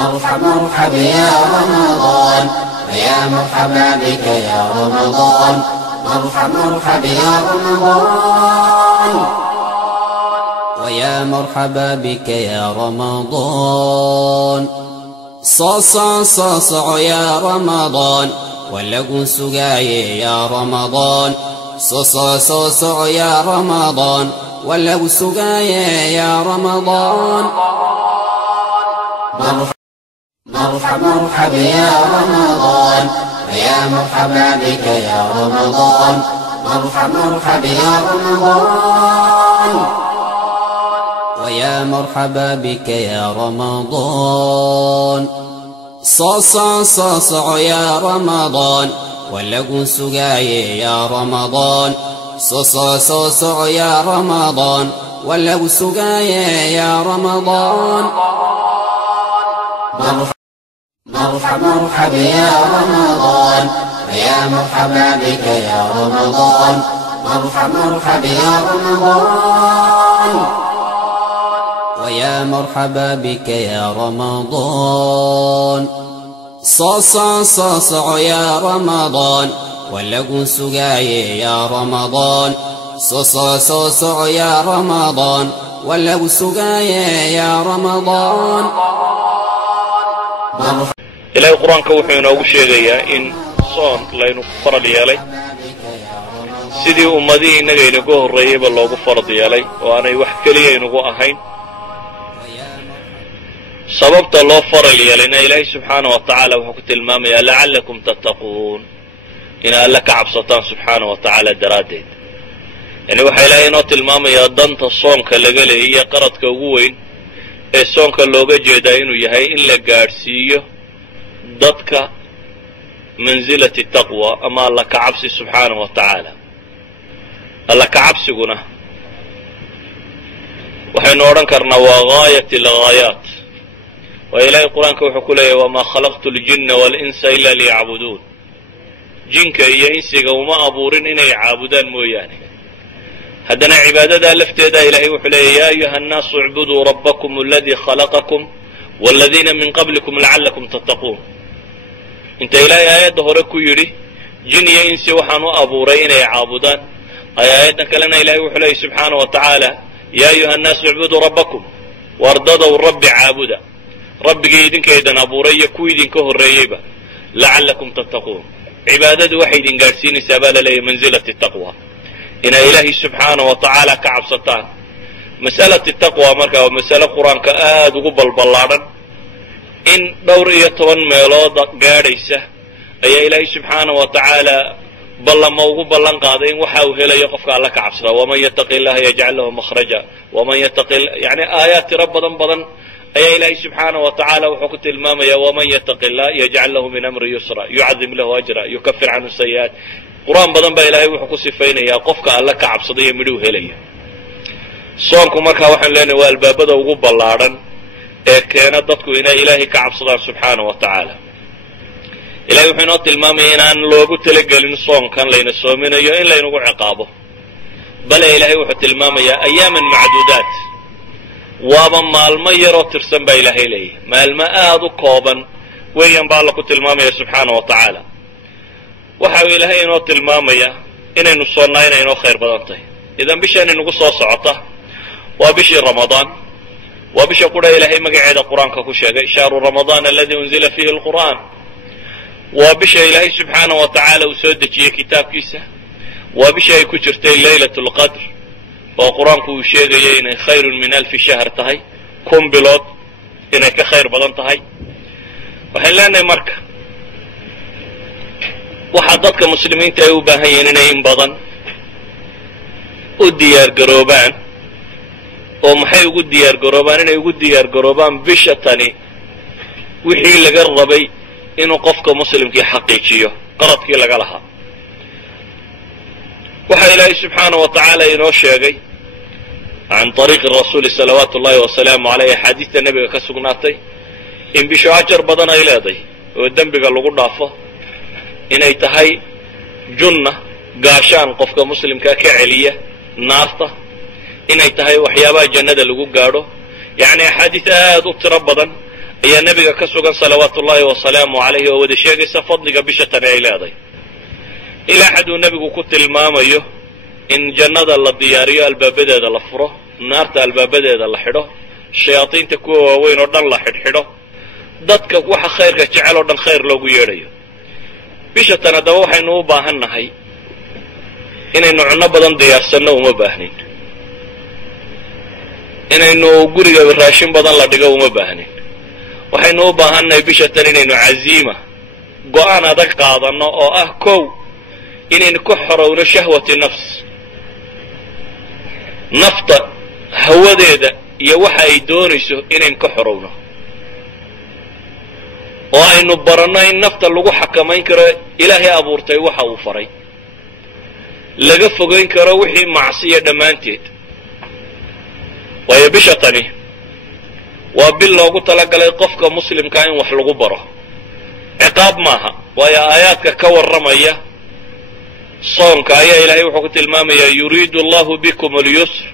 مرحب مرحب يا رمضان ويا مرحبا بك يا رمضان مرحب مرحب يا رمضان ويا مرحبا بك يا رمضان صاصع يا رمضان ولقوا سقاي يا رمضان صاصع يا رمضان ولقوا سقاي يا رمضان مرحب مرحب يا رمضان ويا مرحبا بك يا رمضان مرحب مرحب يا رمضان ويا مرحبا بك يا رمضان صاصع يا رمضان ولقوا سقاي يا رمضان صاصع يا رمضان ولقوا سقاي يا رمضان مرحب مرحب يا رمضان ويا مرحبا بك يا رمضان مرحب مرحب يا رمضان ويا مرحبا بك يا رمضان صاصع يا رمضان ولقوا سقاي يا رمضان صاصع يا رمضان ولقوا سقاي يا رمضان إلهي القرآن كوحينا وشيغيا إن صون لينو فرض يالي سيدي أمدي إنك ينقوه الرئيب الله فرض يالي وأنا يوحكلي ينقوه أهين سببت الله فرض يالي إن إلهي سبحانه وتعالى وحكت المامية لعلكم تتقون إن ألك عبسطان سبحانه وتعالى درادين يعني وحي إلهي نوت المامية دانت الصون كاللقالي هي قرد كوين الصون كاللوغة جيداينو يهي إلا قارسية ضدك منزلة التقوى أما الله كعبسي سبحانه وتعالى الله كعبسي قنا وحين ورنكرنا وغاية الغايات وإلهي القرآن كوحكو لي وما خلقت الجن والإنس إلا ليعبدون جنك إيا إنسي وما أبورين إنا يعابدان موياني هدنا عبادة لفتدا إلهي وحلي يا أيها الناس اعبدوا ربكم الذي خلقكم والذين من قبلكم لعلكم تتقون انت إلهي آيات هوركو يري جن يا إنسي وحانو أبورين يعابدان آياتنا كلنا إلهي وحلي سبحانه وتعالى يا أيها الناس اعبدوا ربكم وارددوا الرب عابدا رب جيدين كيدن أبوري كويدين كهر ريبا لعلكم تتقون عبادة وحيد قارسين سابال لي منزلة التقوى إن إلهي سبحانه وتعالى كعب ستان مسألة التقوى مركا ومسألة قرآن كآد وقبل بلارا إن دورية ميلاد قاريسة أي إلهي سبحانه وتعالى بل موقو بلان قادين وحاوه لا يقف على كعب ستان ومن يتق الله يجعل له مخرجا ومن يتق يعني آيات رب بدن أي إلهي سبحانه وتعالى وحكت المامية ومن يتق الله يجعل له من أمر يسرا يعظم له أجرا يكفر عنه السيئات قرآن بدن با إلهي وحكو سفين يا قفك ألا كعب صدية مدوه إليه صونكم مركا وحن لين والبابدا وقوب بلارا كانت ضدكو إنا إلهي كعب صدار سبحانه وتعالى إلهي وحنوت المامي إنا أن لوغو تلقى لين صون كان لين الصومين إن لين وقو عقابه بل إلهي وحت المامي أياما معدودات وابا مالما يرو ترسن با إلهي ليه مالما آدو قوبا وين بالكو المامي سبحانه وتعالى waxaa ilaahay inoo tilmaamaya inaynu soonnaa inaynoo khayr badan tahay idan bishaan inagu soo socota waa bishii ramadaan waa bisha qura ilaahay magaceeda quraanka ku sheegay shahru ramadaan alladhi unzila fihi alquran waa bisha ilaahay subhanahu wa ta'ala uu soo dejiyay kitaabkiisa waa bisha ay ku jirtay laylatul qadr oo quraanku uu sheegay inay khayrun min alf shahr tahay kun bilood inay ka khayr badan tahay waxaan leenahay marka waxaa dadka muslimiinta ay u baahan yihiin inay in badan u diyaar garoobaan oo maxay ugu diyaar garoobaan inay ugu diyaar garoobaan bisha tani wixii laga rabay inuu qofka muslimkii xaqiijiyo qaradkii laga lahaa waxa ilaahay subxaanahu wa tacaala inoo sheegay can طariiqi rasuuli salawaatu ullahi wasalaamu calayh axaadiista nebiga ka sugnaatay in bisho ajar badan ay leedahay oo dembiga lagu dhaafo inay tahay junna gaashaan qofka muslimka ka celiya naarta inay tahay waxyaabaha jannada lagu gaadho yani axaadiis aad u tiro badan ayaa nebiga ka sugan salawaatu ullahi wasalaamu calayhi oo wada sheegaysa fadliga bisha tani ay leedahay ilaa xad uu nebigu ku tilmaamayo in jannada la diyaariyo albaabadeeda la furo naarta albaabadeeda la xidho shayaadiinta kuwa waaweyn oo dhan la xidhxidho dadka waxa khayrka jecel oo dhan khayr loogu yeedhayo bisha tan haddaba waxaynu u baahan nahay inaynu cunno badan diyaarsanno uma baahnin inaynu guriga raashin badan la dhigo uma baahnin waxaynu u baahan nahay bisha tan inaynu caziima go-aan adag qaadanno oo ah kow inaynu ka xorowno shahwati nafs nafta hawadeeda iyo waxa ay doonayso inaynu ka xorowno oo aynu baranno in nafta lagu xakamayn karo ilaahay abuurtay waxa uu faray laga fogayn karo wixii macsiya dhammaanteed waayo bisha tani waa bil loogu talagalay qofka muslimkaa in wax lagu baro ciqaab maaha waayo aayaadka ka warramaya soonka ayaa ilaahay wuxuu ku tilmaamayaa yuriidu allahu bikum alyusr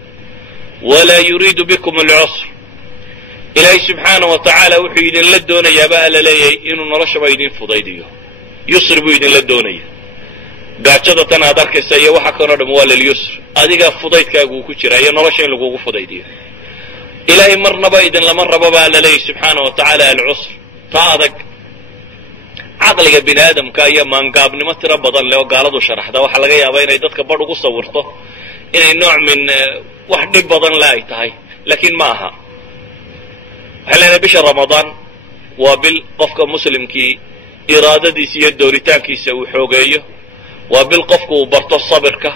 walaa yuriidu bikum alcusr ilaahay subxaana wa tacaala wuxuu idinla doonayaaba alla leeyahay inuu noloshaba idin fudaydiyo yusr buu idinla doonaya gaajada tan aad arkaysa iyo waxa kanoo dham waa lilyusr adiga fudaydkaaguu ku jira iyo nolosha in lagugu fudaydiyo ilaahay marnaba idinlama rababa alla leeyahay subxaana wa tacaala alcusr taa adag caqliga bini aadamka iyo maangaabnimo tiro badan leh oo gaaladu sharaxda waxaa laga yaabaa inay dadka badh ugu sawirto inay nooc min wax dhib badan le ay tahay laakiin ma aha waxaan leenahay bisha ramadaan waa bil qofka muslimkii iraadadiisa iyo dooritaankiisa uu xoogeeyo waa bil qofku uu barto sabirka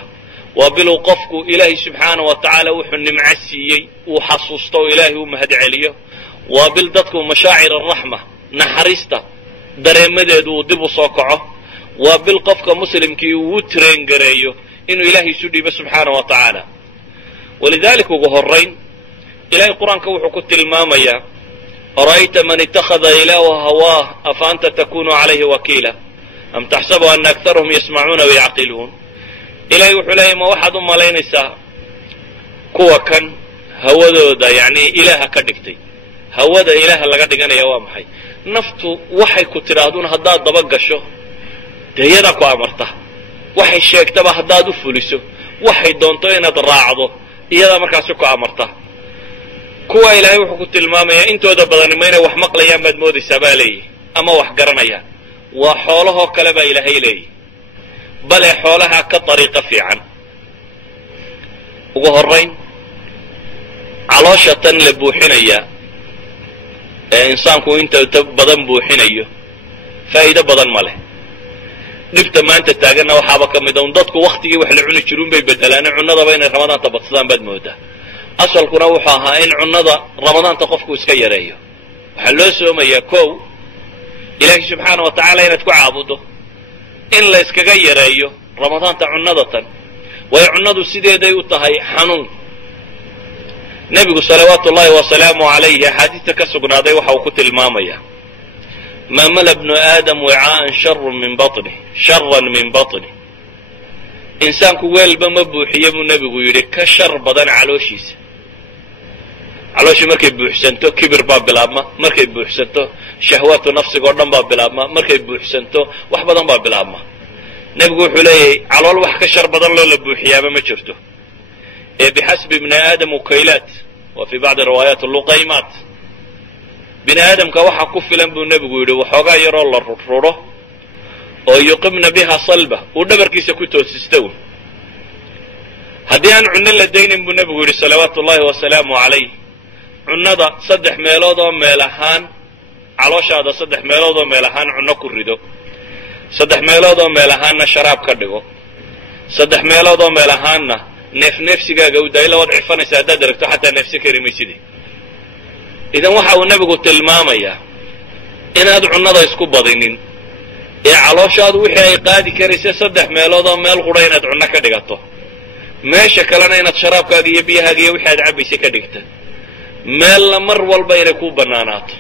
waa bil uu qofku ilaahay subxaana wa tacaala wuxuu nimco siiyey uu xasuusto oo ilaahay u mahad celiyo waa bil dadku mashaacir araxma naxariista dareemadeedu uu dib u soo kaco waa bil qofka muslimkii uu u traingareeyo inuu ilaahay isu dhiibo subxaana wa tacaala walidaalika ugu horrayn ilahay qur-aanka wuxuu ku tilmaamayaa ara'ayta man ittakhada ilaaha hawaah afa anta takunu calayhi wakiila am taxsabu ana aktarahum yasmacuuna wayacqiluun ilahay wuxuu leeyahy ma waxaad u malaynaysaa kuwa kan hawadooda yacni ilaaha ka dhigtay hawada ilaaha laga dhiganaya waa maxay naftu waxay ku tidhaahduna haddaad daba gasho dee iyadaa ku amarta waxay sheegtaba haddaad u fuliso waxay doonto inaad raacdo iyadaa markaasi ku amarta kuwa ilaahay wuxuu ku tilmaamayaa intooda badani ma inay wax maqlayaan baad moodaysaa baa leeyihi ama wax garanayaan waa xoolahoo kale baa ilaahay leeyihi bale xoolaha ka dariiqo fiican ugu horrayn caloosha tan la buuxinayaa ee insaanku inta badan buuxinayo faa'iido badan ma leh dhibta maanta taaganna waxaaba ka mid a un dadku waktigii wax la cuni jiruun bay bedelaane cunnadaba inay ramadaanta badsadaan baad moodaa asalkuna wuxuu ahaa in cunnada ramadaanta qofku iska yareeyo waxaa loo soomayaa kow ilaahay subxaana wa tacaala inaad ku caabudo in la yskaga yareeyo ramadaanta cunnada tan waayo cunnadu sideeday u tahay xanuun nebigu salawaatu ullahi wasalaamu calayhi axaadiista ka sugnaaday waxa uu ku tilmaamayaa maa mala bnu aadam wicaa'an sharan min baطnih insaanku weelba ma buuxiye buu nebigu yidhi ka shar badan calooshiisa calooshii markay buuxsanto kibir baa bilaabma markay buuxsanto shahwaatu nafsiga oo dhan baa bilaabma markay buuxsanto wax badan baa bilaabma nebigu wuxuu leeyahay calool wax ka shar badan loo la buuxiyaaba ma jirto ee bixasbi bni aadam ukaylaat wa fii bacdi riwaayaat luqaymaat bini aadamka waxa ku filan buu nebigu yidhi waxoogaa yaroo la rururo oo yuqimna biha salba uu dhabarkiisa ku toosista un haddii aan cunno la daynin buu nebigu yidhi salawaatu ullahi wasalaamu calayh cunnada 3 meelood oo meel ahaan calooshaada 3 meelood oo meel ahaan cunno ku rido 3 meelood oo meel ahaanna sharaab ka dhigo 3 meelood oo meel ahaanna neefneefsigaaga u daayla waad cifanaysa haddaad aragto xataa neefsi kari maysidii idan waxa uu nebigu tilmaamayaa inaad cunnada isku badinin ee calooshaadu wixii ay qaadi karaysa 3 meelood oo meel qudha inaad cunno ka dhigato meesha kalena inaad sharaabkaaga iyo biyahaaga iyo wixii aad cabbaysa ka dhigta meelna mar walba inay ku bannaanaato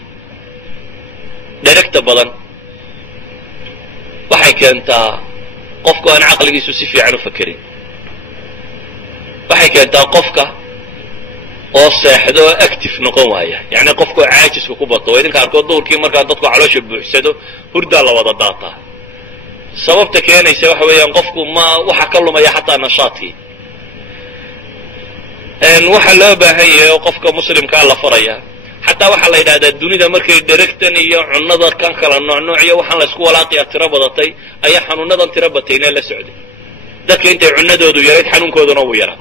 dheragta badan waxay keentaa qofku aan caqligiisu si fiican u fakerin waxay keentaa qofka oo seexdo oo active noqon waaya yacni qofku caajisku ku bato oo idinka arkood duhurkii markaa dadku caloosha buuxsado hurdaa la wada daataa sababta keenaysa waxa weeyaan qofku waxa ka lumaya xataa nashaadkii waxa loo baahan yahay oo qofka muslimkaa la faraya xataa waxaa la yidhahdaa dunida markay dheragtan iyo cunnada kan kala noocnooc iyo waxaan la isku walaaqiyaa tiro badatay ayaa xanuunadan tiro batayna la socday dadka intay cunnadoodu yarayd xanuunkooduna uu yaraa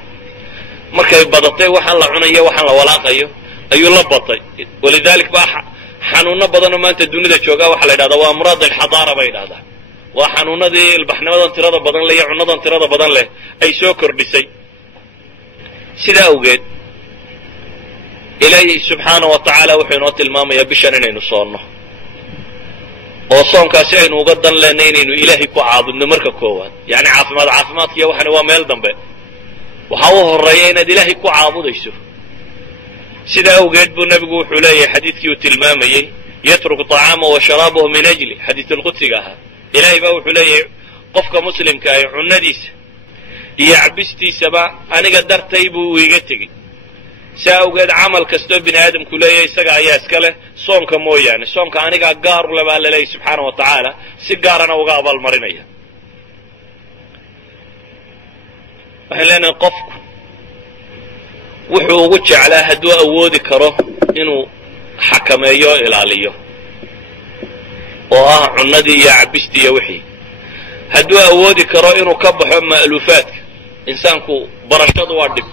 markay badatay waxaan la cunayo waxaan la walaaqayo ayuu la batay walidalik baa xanuuno badanoo maanta dunida joogaa waxaa la yidhahdaa waa amraad alxadaara bay yidhahdaa waa xanuunadii ilbaxnimadan tirada badan leh iyo cunnadan tirada badan leh ay soo kordhisay sidaa awgeed ilaahi subxaanahu wa tacaala wuxuu inoo tilmaamayaa bishan inaynu soonno oo soonkaasi aynu uga dan leenay inaynu ilaahay ku caabudno marka koowaad yacni caafimaadkiiyo waxani waa meel dambe waxaa u horeeya inaad ilaahay ku caabudayso sidaa awgeed buu nebigu wuxuu leeyahay xadiidkii uu tilmaamayey yatruku طacaamahu wa sharaabahu min ajli xadiisulqudsiga ahaa ilaahay baa wuxuu leeyahay qofka muslimka ah cunnadiisa iyo cabistiisaba aniga dartay buu iga tegey saa awgeed camal kastoo bini aadamku leeyahay isaga ayaa iska leh soonka mooyaane soonka anigaa gaaru le baa laleeyahy subxaana wa tacaala si gaarana uga abaalmarinaya waxaan leenahay qofku wuxuu ugu jeclaa hadduu awoodi karo inuu xakameeyo o ilaaliyo oo ah cunnadii iyo cabistii iyo wixii hadduu awoodi karo inuu ka baxo ma'luufaadka insaanku barashadu waa dhib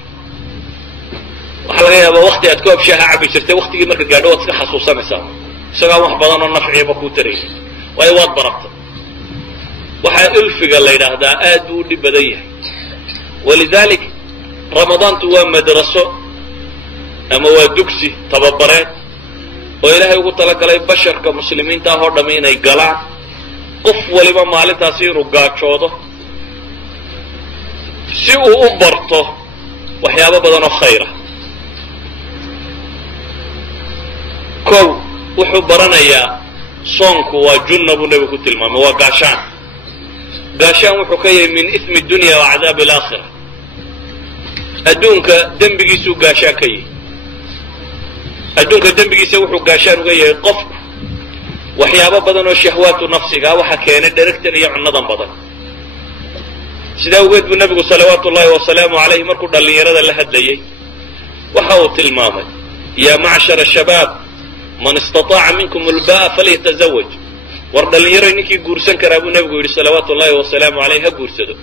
waxaa laga yaabaa wakti aad koob shaaha cabi jirtay waktigii marka gaadho waad iska xasuusanaysaa isagaan wax badan oo nafciiba kuu taraysa waayo waad barabta waxaa ulfiga la yidhaahdaa aad buu u dhib badan yahay walidalik ramadaantu waa madraso ama waa dugsi tababareed oo ilaahay ugu talagalay basharka muslimiinta ah oo dhammi inay galaan qof waliba maalintaasi inuu gaajoodo si uu u barto waxyaabo badan oo khayra kow wuxuu baranayaa soonku waa junna buu nebigu ku tilmaamay waa gaashaan wuxuu ka yahay min ismi dunya wa cadaabi alaakhira adduunka dembigiisuu gaashaan ka yahay adduunka dembigiisa wuxuu gaashaan uga yahay qofku waxyaabo badan oo shahwaatu nafsigaa waxa keenay dheragtan iyo cunnadan badan sidaa awgeed buu nebigu salawaatu ullahi wasalaamu calayhi markuu dhallinyarada la hadlayey waxa uu tilmaamay yaa macshara shabaab man istataaca minkum ulba'a falyatazawaj war dhallinyaro ninkii guursan karaa buu nebigu yidhi salawaatu ullahi wasalaamu calayh ha guursado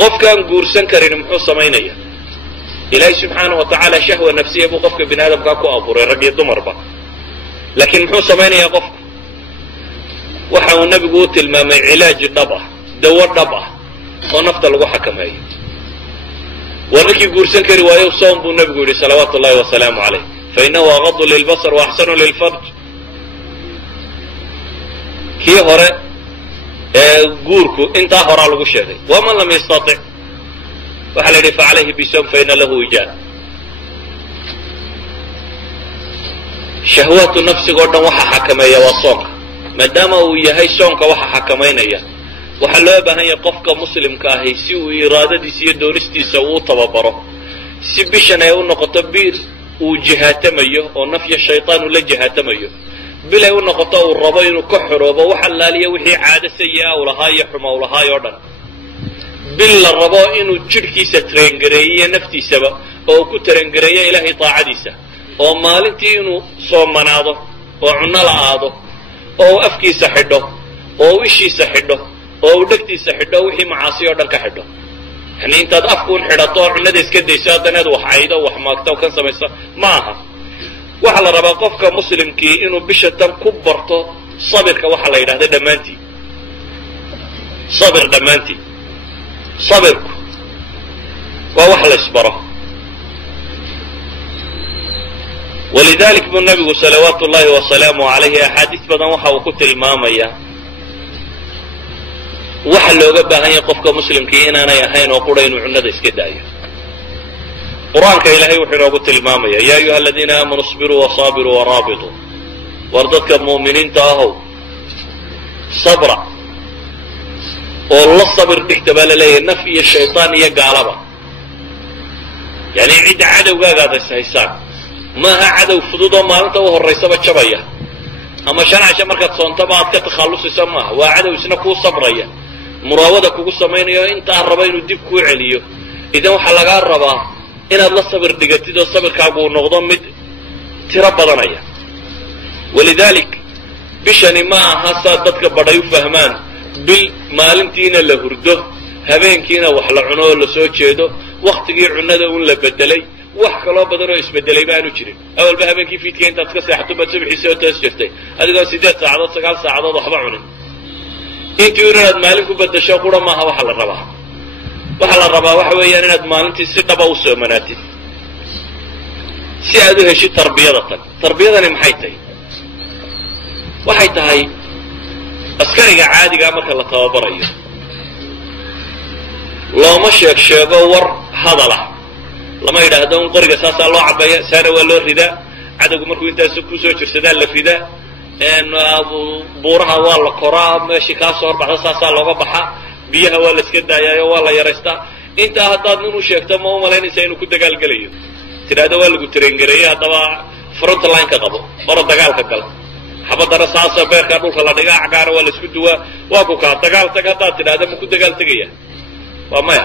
qofkaan guursan karin muxuu samaynaya ilaahay subxaana wa tacaala shahwa nafsiya buu qofka bini aadamkaa ku abuuray rag iyo dumarba laakiin muxuu samaynayaa qofku waxa uu nebigu u tilmaamay cilaaji dhab ah dawo dhab ah oo nafta lagu xakameeyo war ninkii guursan kari waayo soom buu nebigu yidhi salawaatu ullahi wasalaamu calayh fainahu agadu lilbasar waaxsanu lilfarj kii hore ee guurku intaa horaa lagu sheegay waman lam yastatic waxaa la yidhi facalayhi bisom faina lahu wijaa shahwaatu nafsiga o dhan waxa xakameeya waa soonka maadaama uu yahay soonka waxa xakamaynaya waxaa loo baahan yahay qofka muslimka ahi si uu iraadadiisa iyo doonistiisa uu tababaro si bishan ay u noqoto bil uu jihaatamayo oo nafya shaytaan uu la jihaatamayo bil ay u noqoto uu rabo inuu ka xoroobo wax allaaliya wixii caado sayi-a u lahaa iyo xuma u lahaay oo dhan bil la rabo inuu jidhkiisa tarengareeyo naftiisaba oo uu ku tarengareeyo ilaahay taacadiisa oo maalintii inuu soomanaado oo cunno la-aado oo uu afkiisa xidho oo uu ishiisa xidho oo uu dhegtiisa xidho wixii macaasi oo dhan ka xidho yani intaad afkuun xidhato oo cunnada iska dayso haddanaad wax caydo wax maagto o kan samayso ma aha waxaa la rabaa qofka muslimkii inuu bisha tan ku barto sabirka waxaa la yidhahda dhammaantii sabir dhammaantii sabirku waa wax la isbaro walidalik buu nabigu salawaatu ullahi wasalaamu calayhi axaadiis badan waxa uu ku tilmaamayaa waxa looga baahan yahay qofka muslimkii inaanay ahayn oo qura inuu cunnada iska daayo qur-aanka ilaahay wuxuu inoogu tilmaamaya yaa ayuha aladiina aamanuu isbiruu wasaabiruu waraabituu war dadka mu'miniinta ahow sabra oo la sabir dhigta baa la leeyahay naf iyo shaytaan iyo gaalaba يعني عد عدو قاعد السيسان ما ها عدو فضوضه ما أنت وهو الرئيس بتشبيه أما شان عشان مركز صنطة بعد كتخلص يسماه وعدو سنكو صبرية مراودة كوكو سمينيو انت الربين وديب كوي عليو إذا وحلقا الربا إن الله صبر دقتي دو صبر كعبو النغضان مد تربى ضنيا ولذلك بشاني ما هصادتك بدايو فهمان بالمالنتين اللي هردو هبين كينا وحلا عنو اللي سوچيدو وقت جي عنده ولا بدلي wax kala badan oo isbedelay baanu jirin awal ba habeenkii fiidkii inta aad ka seexato bad subaxii soo taas jirtay adigoo 8 saacadood 9 saacadood waxba cunin intii inaad maalin ku badasho qura maaha waxa la rabaa waxa weeyaan inaad maalintii si dhab ah u soo manaatid si aad u heshid tarbiyadani maxay tahay askariga caadiga marka la tababarayo looma sheego war hadala lama yiraahdo in qoriga saasa loo cabaya saana waa loo ridaa cadawgu markuu intaas ku soo jirsadaa la fidaa buuraha waa la koraa meeshii ka soo baxda saasa looga baxa biyaha waa la iska daayaa waa la yareystaa inta haddaad nin u sheegto ma u malaynaysaa inuu ku dagaalgalayo tiraado waa lagu tareengareeyay haddaba front line ka qabo hore dagaalka gal xabadana saasa beerka dhulka la dhigaa cagaara waa la isku duwaa waa ku kaa dagaal tag haddaad tiraado ma ku dagaal tegaya waa maya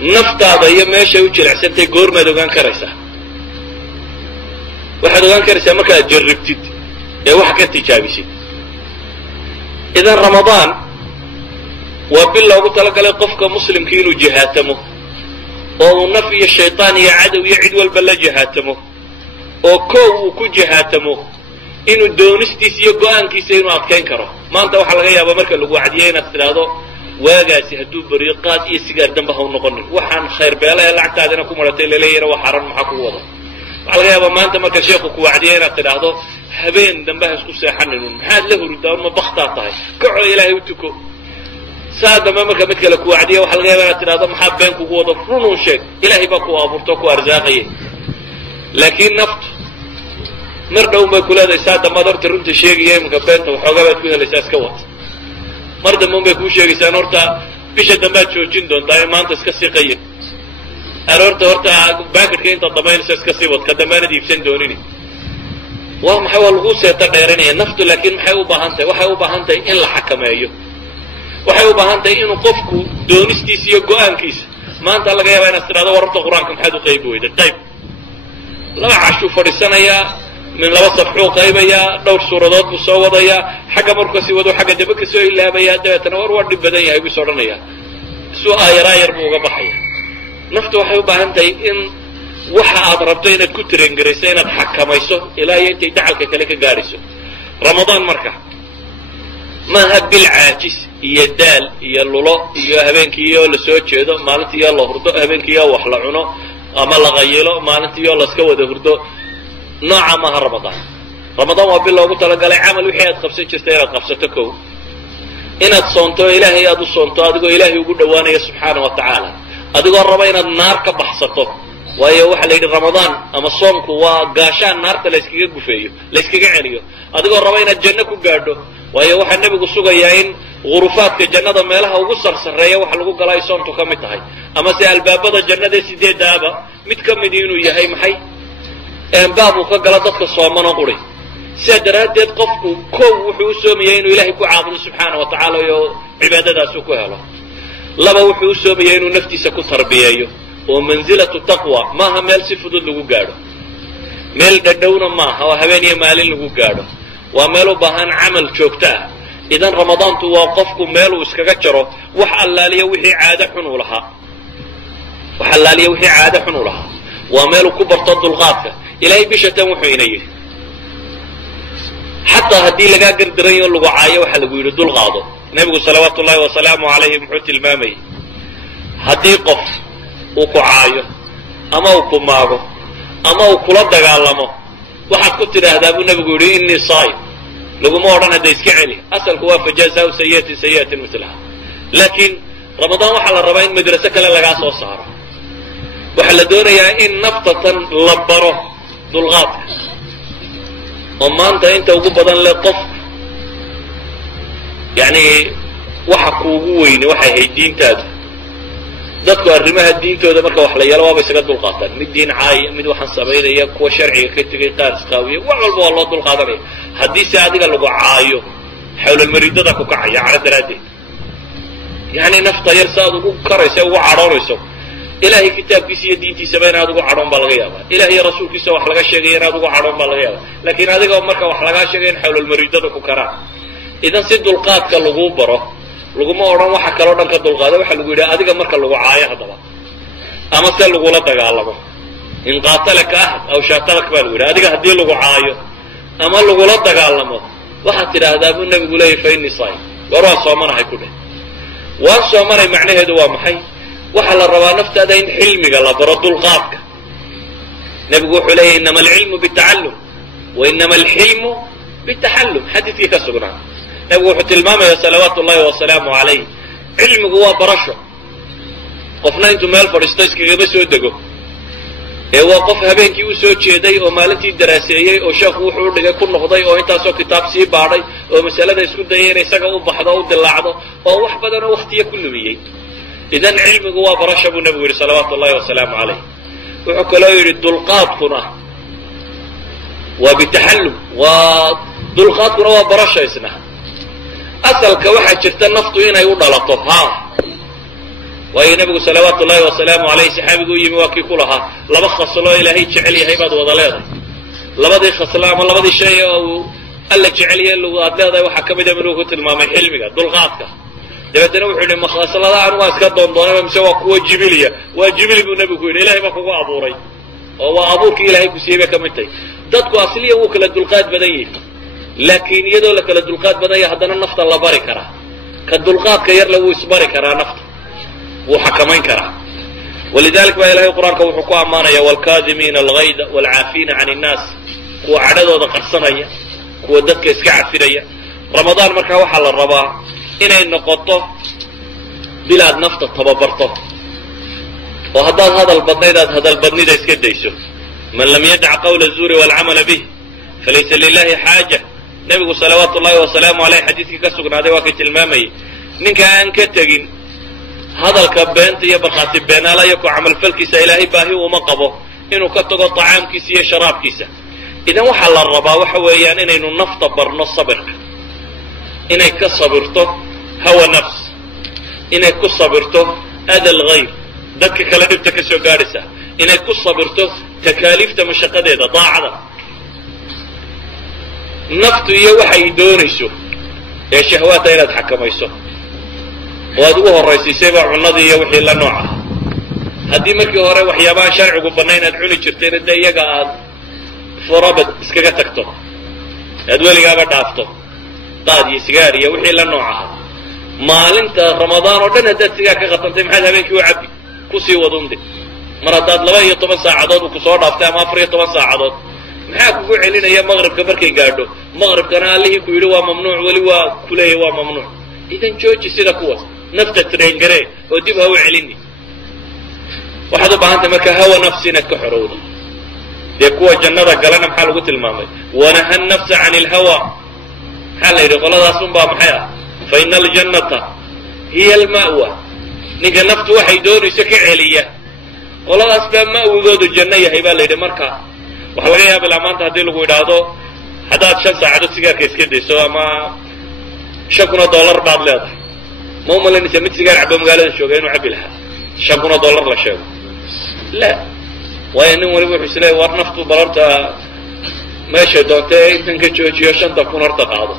naftaada iyo meesha u jilicsantahay goormaad ogaan karaysaa waxaad ogaan karaysaa markaad jarribtid ee wax ka tijaabisid idan ramadaan waa bil loogu talagalay qofka muslimka inuu jihaatamo oo uu naf iyo shaytaan iyo cadow iyo cid walba la jihaatamo oo koow uu ku jihaatamo inuu doonistiisa iyo go-aankiisa inuu adkayn karo maanta waxaa laga yaabaa marka lagu wacdiyay inaad tidhaahdo waagaasi hadduu beriyo qaad iyo sigaar damba ha u noqonin waxaan khayr beelaha lacagtaadina ku maratay laleeyana waa xaran maxaa kugu wada waxaa laga yaabaa maanta marka sheekhu ku wacdiya inaad tidhaahdo habeen dambe ha isku seexaninun maxaad la hurdaa ma baktaa tahay kaco ilaahay u tuko saa dambe marka mid kale ku wacdiya waxaa laga yaabaa inaad tidhaahdo maxaa been kugu wado runun sheeg ilaahay baa ku abuurto ku arsaaqaye laakiin naftu mar dhow bay ku leedahay saa dambaad horta runta sheegaya iminka beenta waxoogaa baad ku helaysaa iska wata mar dambe bay kuu sheegaysaan horta bisha dambaad joojin doontaa ee maanta iska sii qayib aroorta horta baakadka intaad damaynayso iska sii wad ka dambaanad iibsan doonini waa maxay waa lagu seeta dheerinaya naftu laakiin maxay u baahan tahay waxay u baahan tahay in la xakameeyo waxay u baahan tahay inuu qofku doonistiisa iyo go-aankiisa maanta laga yaabaa inaad tidhahdo wararta qur-aanka maxaad u qaybi weyday qayb laba cashuu fadhiisanayaa من لبا صفحو قيبيا دور سورادات بو سو ودايا حاجه markuu si wado xaga daba ka soo ilaabaya dabeetana war dhib badan yahay soo dhanaya soo ayar buu uga baxaya naftu waxay u baahan tahay in waxa aad rabto inaad ku tireengareyso inaad xakamayso ilaa intay dacalka kale ka gaariso ramadaan marka ma habil aajis iyo daal iyo lulo iyo habeenkii iyo la soo jeedo maalintii iyo la hurdo habeenkii iyo wax la cuno ama la qayilo maalintii iyo la iska wada hurdo nooca ma ramadaan waa bil loogu talagalay camal wixii aad qabsan jirtay inaad qabsato kow inaad soonto ilaahay aad u soonto adigoo ilaahay ugu dhawaanaya subxaanahu wa tacaala adigoo raba inaad naar ka baxsato waayo waxa la yidhi ramadaan ama soomku waa gaashaan naarta la iskaga gufeeyo la iskaga celiyo adigoo raba inaad janno ku gaadho waayo waxaa nebigu sugayaa in gurufaadka jannada meelaha ugu sarsareeya waxa lagu galay soontu ka mid tahay ama se albaabada jannada 8 mid ka mid inuu yahay maxay baab uu ka gala dadka sooman oo quri sida daraadeed qofku koow wuxuu u soomayay inuu ilaahay ku caabudo subxaanahu wa tacaala iyo cibaadadaas ku helo laba wuxuu u soomayay inuu naftiisa ku tarbiyeeyo oo manzilatu taqwa maaha meel si fudud lagu gaadho meel dhadhowna maaha oo habeen iyo maalin lagu gaadho waa meel u baahan camal joogto ah idan ramadaantu waa qofku meel uu iskaga jaro wax allaaliya wixii caado xun u lahaa waa meel uu ku barto dulqaadka ilaahay bishatan wuxuu ina yidhi xataa haddii lagaa gardaranayo lagu caayo waxa lagu yidhi dulqaado nebigu salawaatu ullahi wasalaamu calayhi muxuu tilmaamayay haddii qof uu ku caayo ama uu ku maago ama uu kula dagaalamo waxaad ku tidhaahdaa buu nebigu yidhi innii saa'im laguma odhan hadda iska celi asalku waa fajazaau sayi'atin mislaha laakiin ramadaan waxaa la rabaa in madraso kale lagaa soo saaro waxaa la doonayaa in naftatan la baro dulqaadka oo maanta inta ugu badan le qof yani waxa kuugu weyne waxay ahayd diintaadu dadku arrimaha diintooda marka wax la yeelo waaba isaga dulqaataan mid diin caaya mid waxaan samaynaya kuwa sharciga ka tegay qaar isqaawiya wax walba waa loo dulqaadanaya haddii se adiga lagu caayo xawlalmaridada ku kacaya cala daraaddeed yani nafta yar sa aad ugu karaysa ugu cadhoonayso ilahay kitaabkiisa iyo diintiisaba inaad ugu cadhoon baa laga yaabaa ilah iyo rasuulkiisa wax laga sheegaya inaad ugu cadhoon baa laga yaabaa laakiin adiga marka wax lagaa sheegaya in xawlalmaridada ku karaan idan si dulqaadka laguu baro laguma odhan waxa kaloo dhan ka dulqaada waxa lagu yidhaha adiga marka lagu caayo haddaba ama se lagula dagaalamo in qaatalaka ahad aw shaatalak baa lagu yidhaha adiga haddii lagu caayo ama lagula dagaalamo waxaad tidhaahdaa buu nebigu leeyahy fa innii saa'im war waan soomanahay ku dheh waan soomanay macnaheedu waa maxay waxaa la rabaa naftaada in xilmiga la baro dulqaadka nebigu wuxuu leeyahy inama alcilmu bitacallum wa inama alxilmu bitaxallum xadiidkii ka sugnaa nebigu wuxuu tilmaamaya salawaatu ullahi wasalaamu calayh cilmigu waa barasho qofna intuu meel fadhiisto iskagama soo dego ee waa qof habeenkii u soo jeeday oo maalintii daraaseeyey oo sheekhu wuxuu u dhigay ku noqday oo intaasoo kitaab sii baadhay oo masalada isku dayay inay isaga u baxdo o u dilaacdo oo wax badanoo waktiya ku lumiyey idan cilmigu waa barasho buu nebigu yidhi salawaatu ullahi wasalaamu calayh wuxuu kaloo yidhi dulqaadkuna waa bitaxallum dulqaadkuna waa barasho isna asalka waxaa jirta naftu inay u dhalato waayo nebigu salawaatu ullahi wasalaamu alayh saxaabigu u yimi waa kii ku lahaa laba khasloo ilaahay jecel yahay baad wada leedahay labadii khaslo ama labadii shay oo uu alla jecel yahay aad leedahay waxaa ka mida minuu ku tilmaamay xilmiga dulqaadka dabeetana wuxuu yidhi makhaslada anu waa iska doondoonay mise waa kuwa jibiliya waa jibili buu nebigu ku yidhi ilahay baa kugu abuuray oo waa abuurkii ilahay ku siiyey bay ka mid tahay dadku asliyan wuu kala dulqaad badan yihi laakiin iyadoo la kala dulqaad badan yahay haddana nafta la bari karaa ka dulqaadka yarle wuu isbari karaa nafta wuu xakamayn karaa walidalik baa ilahay qur-aanka wuxuu ku ammaanaya waalkaadimiina algayda waalcaafiina can innaas kuwa cadhadooda qarsanaya kuwa dadka iska cafinaya ramadaan markaa waxaa la rabaa inay noqoto bilaad nafta tababarto oo haddaad hadal badnayd aad hadal badnida iska dayso man lam yadac qawla zuuri waalcamala bih falaysa lilahi xaaja nebigu salawaatu ullahi wasalaamu aleyh xadiidkii ka sugnaaday waa kay tilmaamayay ninka aan ka tegin hadalka beenta iyo barkhaati beenaala iyo ku camalfalkiisa ilaahay baahi uma qabo inuu ka tago طacaamkiisa iyo sharaabkiisa idan waxaa la rabaa waxa weeyaan inaynu nafta barno sabirka inay ka sabirto hawa nafs inay ku sabirto ada alghayr dadka kale dhibta ka soo gaadhaysa inay ku sabirto takaaliifta mashaqadeeda daacada naftu iyo waxay doonayso ee shahwaata inaad xakamayso oo aad ugu horraysiisayba cunnadii iyo wixii la nooc ah haddii markii hore waxyaabaha sharcigu bannayn aad cuni jirtayna dee iyaga aad furabad iskaga tagto aad weligaaba dhaafto daad iyo sigaar iyo wixii la nooc aha maalinta ramadaan oo dhan haddaad sigaar ka qatantay maxaad habeenkii u cabbi kusii wadundi mar haddaad 12 saacadood u kusoo dhaaftay ama 14 saacadood maxaa kugu celinaya maqribka markay gaadho maqribkana allihii ku yidhi waa mamnuuc weli waa kuleeya waa mamnuuc idan jooji sida kuwaas nafta traingaree oo dib ha u celini waxaad u baahantay marka hawa nafsi inaad ka xorowdo dee kuwa jannada galana maxaa lagu tilmaamay wanaha nafsa can ilhawa maxaa la yidhi qoladaas unbaa maxay ah fa ina aljannata hiya alma'wa ninka naftu waxay doonayso ka celiya qoladaas baa ma'wigoodu janno yahay baa la yidhi marka waxa laga yaaba ilaa maanta haddii lagu yidhaahdo haddaad 5 saacadood sigaarka iska dayso ama $5,000 baad leedahay ma umalanaysa mid sigaar cabo magaalada jooga inuu cabbi lahaa $5,000 la sheego la waayo nin waliba wuxuu isleeyahay war naftu balarta meeshay doontay intan ka joojiyo 5,000 horta qaado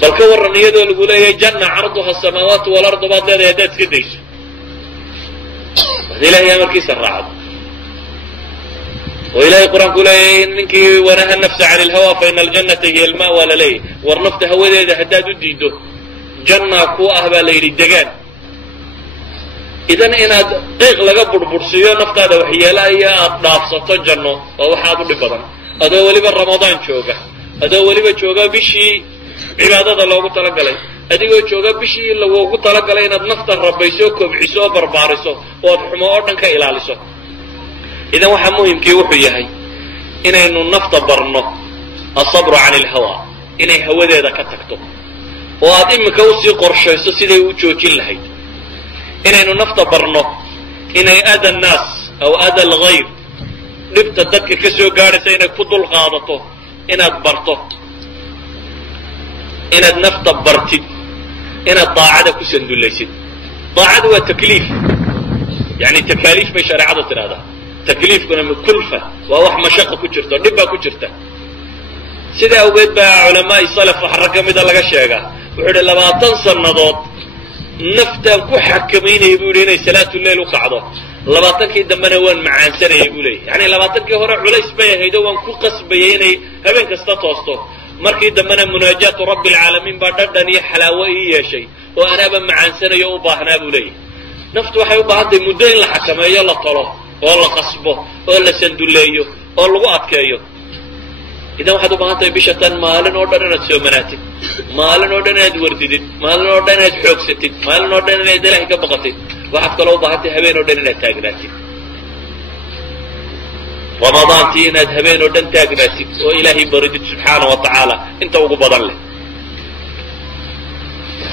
bal ka warran iyadoo lagu leeyahay janna carduha asamaawaatu walardu baad leedahay haddaad iska dayso ilaahay amarkiisa raacdo oo ilaahay qur-aanku leeyahay ninkii wanaha nafsa can ilhawa fa ina aljannata hiya alma'wa la leeyahy war nafta hawadeeda haddaad u diiddo janna ku ah baa la yidhi degaan idan inaad qiiq laga burbursiiyo naftaada waxyeelaya aad dhaafsato janno waa waxaad u dhib badan adoo weliba ramadaan jooga adoo weliba jooga bishii cibaadada loogu talagalay adigoo jooga bishii loogu talagalay inaad nafta rabayso kobciso oo barbaariso oo aad xumo oo dhan ka ilaaliso idan waxaa muhimkii wuxuu yahay inaynu nafta barno asabru can ilhawa inay hawadeeda ka tagto oo aad iminka usii qorshayso siday u joojin lahayd inaynu nafta barno inay ada annaas aw ada alghayr dhibta dadka ka soo gaadhaysa inay ku dul qaadato inaad barto inaad nafta bartid inaad daacada ku sandullaysid daacadu waa takliif yani takaaliif bay shareecadu tidhahdaa takliifkuna kulfa waa wax mashaqa ku jirto dhib baa ku jirta sida awgeed baa culamaa'i salaf wax rag ka mida laga sheegaa wuxuu idhi 20 sannadood naftaan ku xakamaynayay buu yidhi inay salaatuleyl u kacdo 20kii dambena waan macaansanayay buu leeyahy yani 20kii hore culays bay ahayd oo waan ku qasbayay inay habeen kasta toosto markii dambena munaajaatu rabbi alcaalamiin baa dhadhan iyo xalaawo ii yeeshay oo anaaba macaansanayo u baahnaa buu leeyahy naftu waxay u baahan tahay muddo in la xakameeyo la tolo oo la qasbo oo la sandulleeyo oo lagu adkeeyo idan waxaad u baahan tahay bishatan maalin oo dhan inaad soomanaatid maalin oo dhan inaad wardidid maalin oo dhan inaad xoogsatid maalin oo dhan inaad ilaahay ka baqatid waxaad kaloo u baahan tahay habeen oo dhan inaad taagnaatid ramadaantii inaad habeen oo dhan taagnaatid oo ilaahay baridid subxaana wa tacaala inta ugu badan leh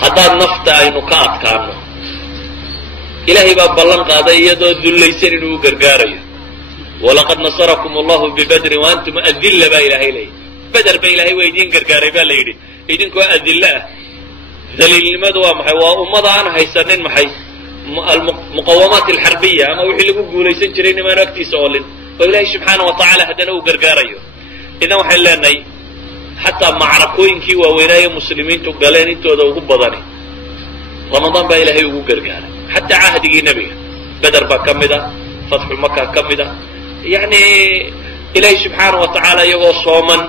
haddaad nafta aynu ka adkaano ilaahay baa ballan qaaday iyadoo dullaysan inuu u gargaarayo walaqad nasarakum allahu bibadrin waantum adilla baa ilaahay leeyahy beder ba ilaahay waa idiin gargaaray baa la yidhi idinkoo adilla ah daliilnimadu waa maxay waa ummada aan haysanin maxay almuqawamaat alxarbiya ama wixii lagu guulaysan jiray nimaanu agtiisa oolin oo ilaahay subxaana wa tacaala haddana uu gargaarayo idan waxayn leenahay xataa macrakooyinkii waaweynaaye muslimiintu galeen intooda ugu badani ramadaan baa ilaahay ugu gargaaray xataa cahdigii nebiga beder baa ka mid ah fatxu maka ka mid ah yani ilaahay subxaana wa tacaala iyagoo sooman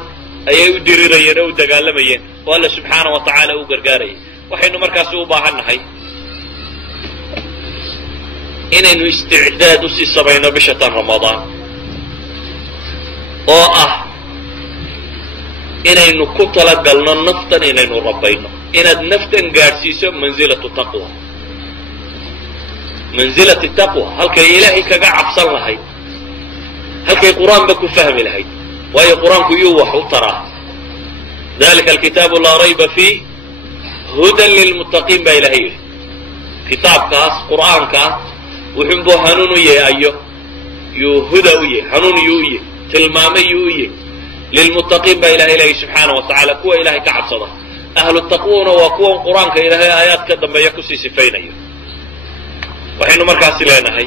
ayay u dirirayeen oo u dagaalamayeen oo alla subxaana wa tacaala u gargaarayay waxaynu markaasi u baahan nahay inaynu isticdaad usii samayno bishatan ramadaan oo ah inaynu ku talagalno naftan inaynu rabayno inaad naftan gaadhsiiso mansilatu taqwa mansilati taqwa halkay ilaahay kaga cabsan lahayd halkay qur-aanba ku fahmi lahayd waayo qur-aanku yuu wax u taraa dalika alkitaabu laa rayba fiih hudan lilmuttaqiin baa ilahay yidhi kitaabkaas qur'aankaa wuxuunbuu hanuun u yahay ayo yuu huda u yahay hanuun yuu u yahay tilmaame yuu u yahay lilmuttaqiin baa ilahay leeyahy subxaana wa tacaala kuwa ilaahay ka cabsada ahlu taqwuna waa kuwan qur-aanka ilaahay aayaad ka dambeeya kusii sifaynayo waxaynu markaasi leenahay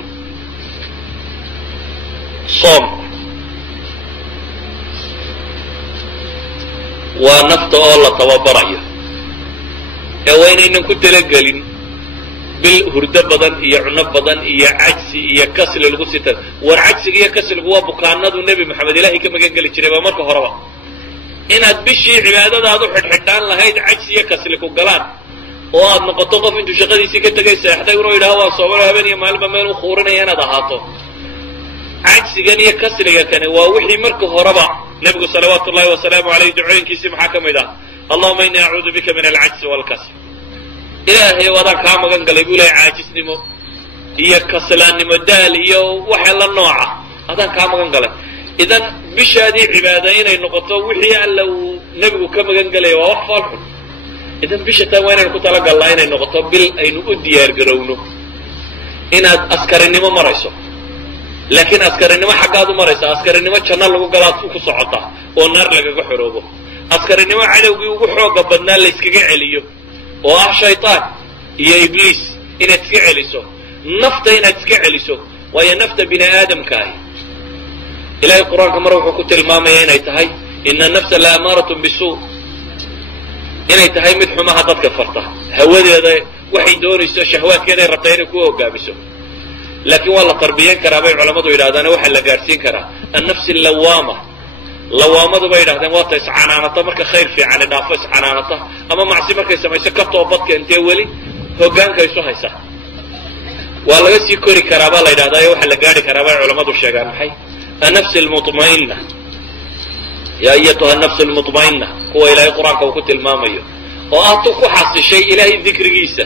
soomku waa nafta oo la tababarayo ee waa inaynan ku talagelin bil hurdo badan iyo cuno badan iyo cajsi iyo kasli lagu sita war cajsiga iyo kasligu waa bukaanadu nebi moxamed ilaahay ka magan geli jiray ba marka horeba inaad bishii cibaadadaadu xidhxidhaan lahayd cajsi iyo kasli ku galaan oo aad noqoto qof intuu shaqadiisii ka tegay seexday inuu yidhaho waa soomano habeen iyo maalinba meel u khuurinaya inaad ahaato cajsigan iyo kasliga kani waa wixii marka horeba nebigu salawaatu ullahi wasalaamu alayh ducooyinkiisii maxaa ka mid ah allahuma innii acuudu bika min alcajsi waalkasl ilaahay o adaan kaa magan galay buu lehay caajisnimo iyo kaslaannimo daal iyo waxa la nooca adaan kaa magan galay idan bishaadii cibaada inay noqoto wixii alla uu nebigu ka magan galaya waa wax faalxun idan bishataan waa inaynu ku talagalnaa inay noqoto bil aynu u diyaar garowno inaad askarinimo marayso laakiin askarinimo xaggaad u maraysaa askarinimo janno lagu galaad ku socotaa oo naar lagaga xoroobo askarinimo cadowgii ugu xooga badnaa layskaga celiyo oo ah shaytaan iyo ibliis inaad iska celiso nafta inaad iska celiso waayo nafta bini aadamka ahi ilahay qur-aanka mar wuxuu ku tilmaamaya inay tahay ina nafsa la amaaratun bisuu inay tahay mid xumaha dadka farta hawadeeda waxay doonayso shahwaadkeeday rabtaa inay ku hogaamiso laakiin waa la tarbiyan karaa bay culammadu yidhahdaan waxaa la gaadhsiin karaa annafsi lawaama lawaamadu bay yidhahdeen waata iscanaanata marka khayr fiicani dhaafo iscanaanata ama macsi markay samayso ka toobadka intee weli hogaanka isu haysa waa laga sii kori karaa baa la yidhahdaa ee waxaa la gaadhi karaa bay culammadu sheegaan maxay annafsi almutma'inna yaa ayatuha annafsu almutma'inna kuwa ilaahay qur-aanka uu ku tilmaamayo oo ah tu ku xasishay ilaahay dikrigiisa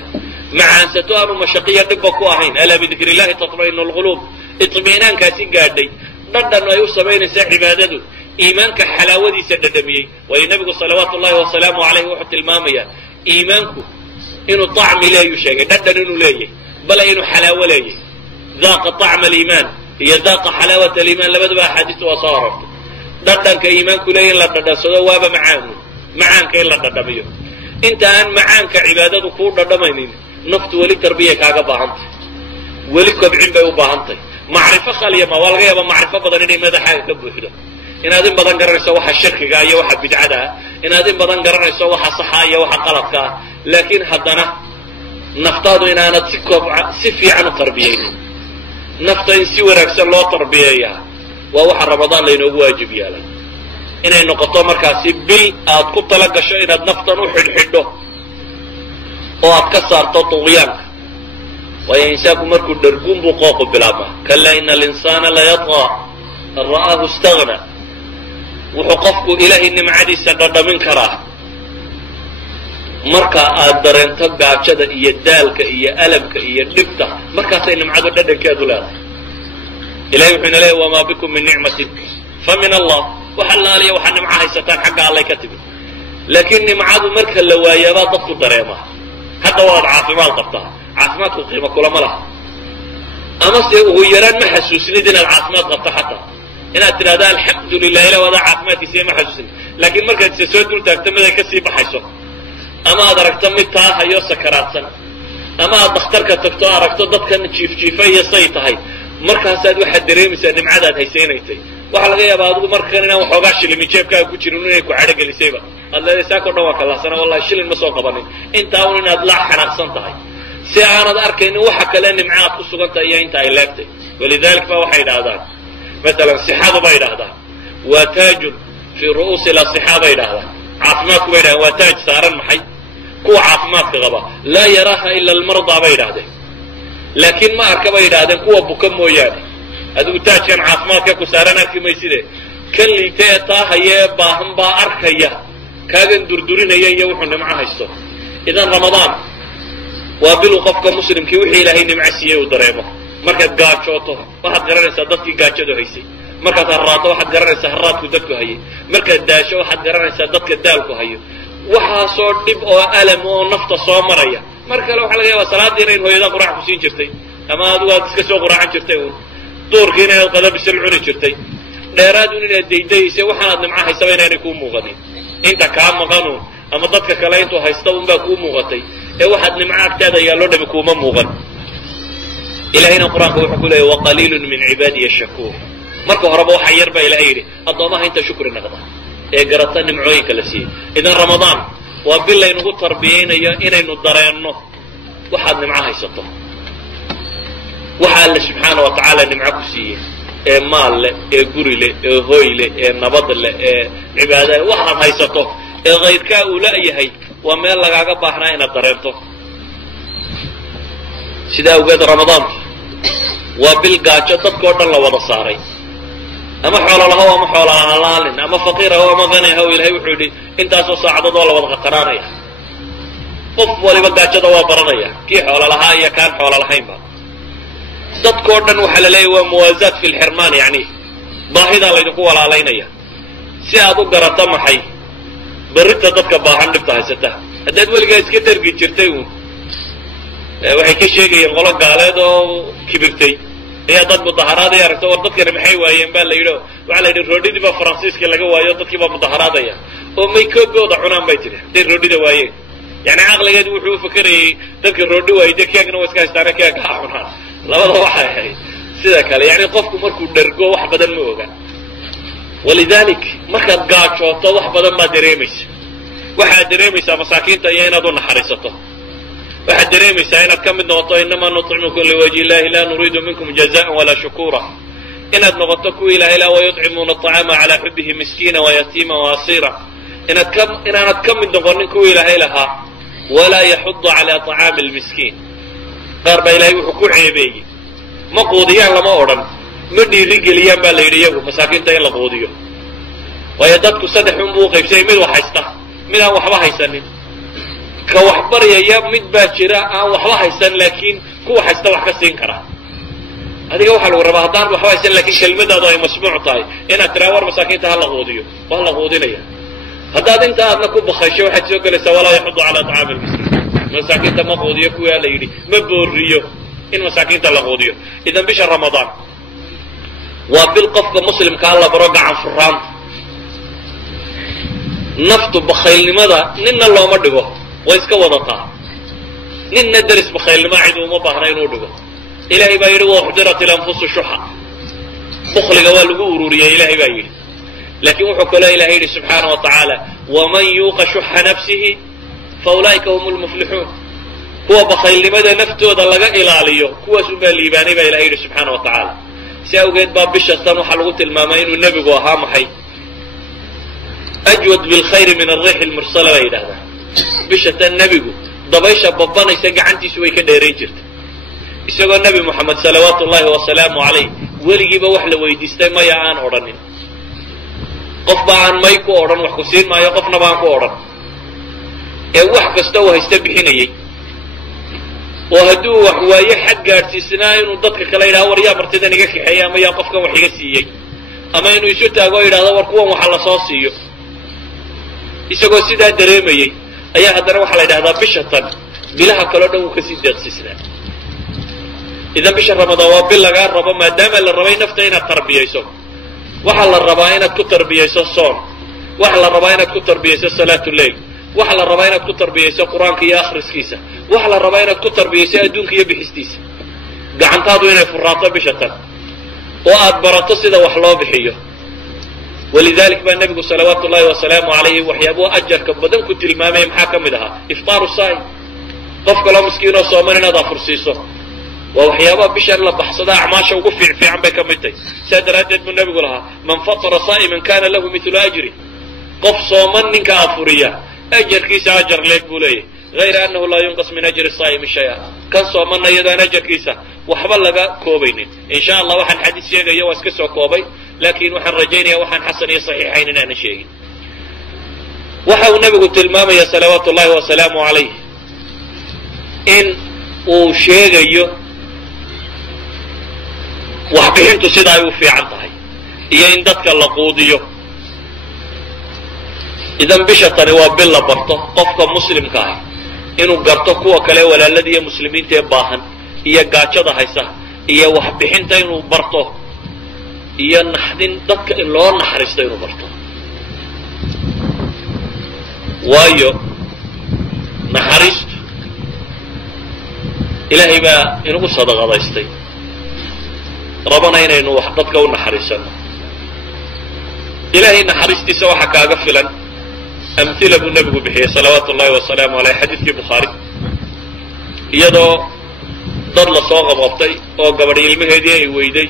macaansato aanu mashaqiya dhibba ku ahayn alaa bidikri illahi tatma'inu alquluub itmiinaankaasi gaadhay dhadhan ay u samaynaysaa cibaadadu iimaanka xalaawadiisa dhadhamiyey waayo nebigu salawaatu ullahi wasalaamu calayh wuxuu tilmaamayaa iimaanku inuu طacmi leeyuu sheegay dhadhan inuu leeyahay bale inuu xalaawo leeyahay daaqa طacma aliimaan iyo daaqa xalaawata aliimaan labaduba axaadiista waa soo arortay dhadhanka iimaanku leeya in la dhadhansado waaba macaanu macaanka in la dhadhamiyo inta aan macaanka cibaadadu kuu dhadhamaynin naftu weli tarbiyay kaaga baahantay weli kobcin bay u baahantahy macrifo khaliyama waa laga yaaba macrifo badan inay madaxaaga ka buuxdo inaad in badan garanayso waxa shirkiga iyo waxa bidcada ah inaad in badan garanayso waxa saxa iyo waxa qaladka ah laakiin haddana naftaadu inaanad si fiican u tarbiyaynin nafta in si wanaagsan loo tarbiyeeyaa waa waxa ramadaan laynoogu waajib yeelay inay noqoto markaasi bil aad ku tala gasho inaad naftan u xidhxidho oo aad ka saarto tuqyaanka waayo insaanku markuu dharguun buu qooqu bilaabmaa kallaa ina alinsaana layadqaa an ra'aahu istagna wuxuu qofku ilaahay nimcadiisa dhadhamin karaa marka aad dareento gaajada iyo daalka iyo alamka iyo dhibta markaasay nimcadu dhadhankeedu leedahay ilahay wuxuu ina leeyahy wamaa bikum min nicmatin fa min allah wax allaaliya waxaa nimco haysataan xagga allay ka timid laakiin nimcadu marka la waayaabaa dadku dareemaa hadda waad caafimaad qabtaa caafimaadku qiimo kulama laha amase ugu yaraan ma xasuusnid inaad caafimaad qabto xataa inaad tidhahda alxamdu lilah ilah wadaa caafimaadkiisa ma xasuusnid laakiin markaad ise soo dul taagto mid ay ka sii baxayso ama aad aragto mid taahayo sakaraadsan ama aad dakhtarka tagto aragto dadkan jiifjiifa iyo say tahay markaasaad waxaad dareemaysaa nimcadaad haysaynaytay waxaa laga yaabaa adigu markan inaan waxoogaa shilimi jeebkaaga ku jirin inay ku cadho gelisayba aad leedahay saakao dhan waa kalaahsana wallahi shilin ma soo qabanin intaa un inaad la xanaaqsan tahay si aanad arkaynin waxa kale nimco aad ku sugan tahay iyo inta ay leegtay walidalik ba waxay idhaahdaan masalan sixadu bay idhaahdaan waa taajun fii ru'uusi lasixa bay idhaahdaan caafimaadku bay idhahdeen waa taaj saaran maxay kuwa caafimaadka qaba laa yaraaha ila almardaa bay idhahdeen laakiin ma arka bay idhaahdeen kuwa buka mooyaane adigu taajkan caafimaadka ku saaran arki mayside kan liita ee taahaya ee baahan baa arkaya kaagan durdurinaya iyo wuxuu nimco haysto idan ramadaan waa biluu qofka muslimkii wixii ilaahay nimco siiyey uu dareemo markaad gaajooto waxaad garanaysaa dadkii gaajadu haysay markaad harraaddo waxaad garanaysaa harraadku dadku hayay markaad daasho waxaad garanaysaa dadka daalku hayo waxaasoo dhib oo alam oo nafta soo maraya mar kale waxaa laga yaabaa salaadiina in hooyadaa quraac ku siin jirtay ama adigu aad iska soo quraacan jirtay uun duurkiina inaad qada bisil cuni jirtay dheeraadun inaad daydaysay waxaanaad nimco haysaba inaanay kuu muuqanin inta kaa maqanuun ama dadka kale intuu haysta unbaa kuu muuqatay ee waxaad nimco agtaada yaallo dhami kuuma muuqan ilahayna qur-aanka wuxuu ku leeyay waqaliilun min cibaadiya shakuur marka horeba waxa yar baa ilahay yidhi addoomaha inta shukri naqda ee garata nimcooyinka la siiyey idan ramadaan waa bil laynagu tarbiyaynayo inaynu dareenno waxaad nimco haysato waxa alle subxaana wa tacaala nimco ku siiyey ee maal leh ee guri leh ee hooy leh ee nabad leh ee cibaada leh waxaad haysato ee kayrkaa uu la-yahay waa meel lagaaga baahnaa inaad dareento sidaa awgeed ramadaanku waa bil gaajo dadkao dhan la wada saaray ama xoolo lahow ama xoola halaalin ama faqiir ahow ama qani ahow ilahay wuxuu yidhi intaasoo saacadood waa la wada qataraanaya qof waliba gaajada waa baranaya kii xoolo lahaa iyo kaan xoolo lahaynba dadkao dhan waxaa la leeyahy waa muwaasaat fi lxirmaan yani baahidaa laydinku walaalaynaya si aad u garato maxay berrinta dadka baahan dhibta haysata haddaad weligaa iska dargi jirtay uun waxay ka sheegayeen qolo gaaleed oo kibirtay ayaa dad mudaharaadaya aragto war dadkani maxay waayeen baa la yidhi waxaa la yidhi roodhidii baa faransiiska laga waayo dadkii baa mudaharaadaya oo may koogooda cunaan bay tiri hadday roodhida waayeen yani caqligeedu wuxuu u fakerayay dadka roodhi waayey dee keegna waa iska haystaane keega ha cunaan labada waxay ahayd sida kale yani qofku markuu dhergo wax badan ma oga walidalik markaad gaajooto wax badan baad dareemaysa waxaad dareemaysaa masaakiinta iyo inaad u naxariisato waxaad dareemaysaa inaad ka mid noqoto inamaa nuطcimukum liwajhi illahi laa nuriidu minkum jazaan walaa shukura inaad noqoto kuwa ilahay la wayuطcimuuna aطcaama calaa xubihi miskiina wayatiima waasiira inaanad ka mid noqonin kuwa ilaahay lahaa walaa yaxudu calaa طacaami lmiskiin qaar baa ilahay wuxuu ku ceebeeyey ma quudiyaan lama odhan ma dhiiri geliyaan baa la yidhi iyagu masaakiinta in la quudiyo waayo dadku saddex un buu uqaybsayay mid wax haysta mid aan waxba haysanin ka wax baryaya mid baa jira aan waxba haysan laakiin kuwa haysta wax ka siin karaa adiga waxaa lagu rabaa haddaan waxba haysan lakiin kelmadaadu ay masmuuc tahay inaad tiraa war masaakiinta ha la quudiyo waa la quudinaya haddaad inta aadna ku bakaysho waxaad soo gelaysaa walaa yaxudu calaa طacaami lmiskiin masaakiinta ma quudiyo kuwaa la yidhi ma booriyo in masaakiinta la quudiyo. idan bisha ramadaan waa bil qofka muslimkaa la baro gacan furaanta. naftu bakhaylnimada ninna looma dhigo, way iska wadataa. ninna daris bakhaylnimo cid uma baahna inuu dhigo. ilaahay baa yidhi waxdirat ilanfusu shuxa, bukliga waa lagu ururiyey ilaahay baa yidhi. laakiin wuxuu kaloo ilahay yidhi subxaana wa tacaala waman yuuqa shuxa nafsihi faulaa'ika hum lmuflixuun. kuwa bakhaylnimada naftooda laga ilaaliyo kuwaas unbaa liibaanay baa ilahay yidhi subxaana wa tacaala. si awgeed baa bisha tan waxaa lagu tilmaamay inuu nebigu ahaa maxay ajwad bilkhayri min alriixi lmursala bay yidhahdaa. bisha tan nebigu dabaysha babanaysa gacantiisu way ka dheerayn jirtay. isagoo nebi moxamed salawaatu ullaahi wasalaamu calayh weligiiba wax la weydiistay maya aan odhanin. qofba aan may ku odhan wax ku siin maayo, qofnaba aan ku odhan, ee wax kasta uu haysta bixinayey. oo hadduu wax waayo xad gaadhsiisnaa inuu dadka kale yidhahdo war yaa martidan iga kaxeeya ama yaa qofkan wax iga siiyey, ama inuu isu taago o yidhahdo war kuwan waxa la soo siiyo. isagoo sidaa dareemayey ayaa haddana waxaa la yidhahdaa bisha tan bilaha kaleo dhan wuu kasii deeqsiisnaa. idan bisha ramadaan waa bil lagaa rabo, maadaama la rabay nafta inaad tarbiyayso. waxaa la rabaa inaad ku tarbiyayso soon, waxaa la rabaa inaad ku tarbiyayso salaatu leyl, waxaa la rabaa inaad ku tarbiyayso qur-aanka iyo akhriskiisa, waxaa la rabaa inaad ku tarbiyayso adduunka iyo bixistiisa. gacantaadu inay furaato bisha tan oo aad barato sida wax loo bixiyo. walidalik baa nebigu salawaatu ullahi wasalaamu calayhi waxyaabuu ajarka badan ku tilmaamaya maxaa ka mid ahaa iftaaru saa'im. qof kaloo miskiinoo sooman inaad afursiiso waa waxyaabaha bishan la baxsada acmaasha ugu fiican bay ka mid tahay. saa daraaddeed buu nebigu lahaa man fatara saa'iman kana lahu midlu ajri. qof sooman ninka afuriya ajarkiisa ajar leeg buu leeyahy, hayra annahu laa yunqas min ajri saa'imi shaya. kan soomanna iyadaan ajarkiisa waxba laga koobaynin. in sha allah waxaan xadiis sheegaya waa iska soo koobay, laakiin waxaan rajaynaya waxaan xasan iyo saxiixayn inaanan sheegin. waxa uu nebigu tilmaamaya salawaatu ullahi wasalaamu calayh in uu sheegayo waxbixintu sida ay u fiican tahay iyo in dadka la quudiyo. idan bisha tani waa bil la barto qofka muslimka ah inuu garto kuwa kale walaalada iyo muslimiinta ee baahan iyo gaajada haysa iyo waxbixinta inuu barto iyo naxdin dadka in loo naxariisto inuu barto. waayo naxariistu ilaahay baa inagu sadaqadaystay, rabana inaynu wax dadka u naxariisano. ilaahay naxariistiisa waxaa kaaga filan amhila buu nebigu bixiyey salawaatu ullahi wasalaamu aleyh xadiidkii bukhaari. iyadoo dad la soo qabqabtay oo gabadhi ilmaheedii ay weyday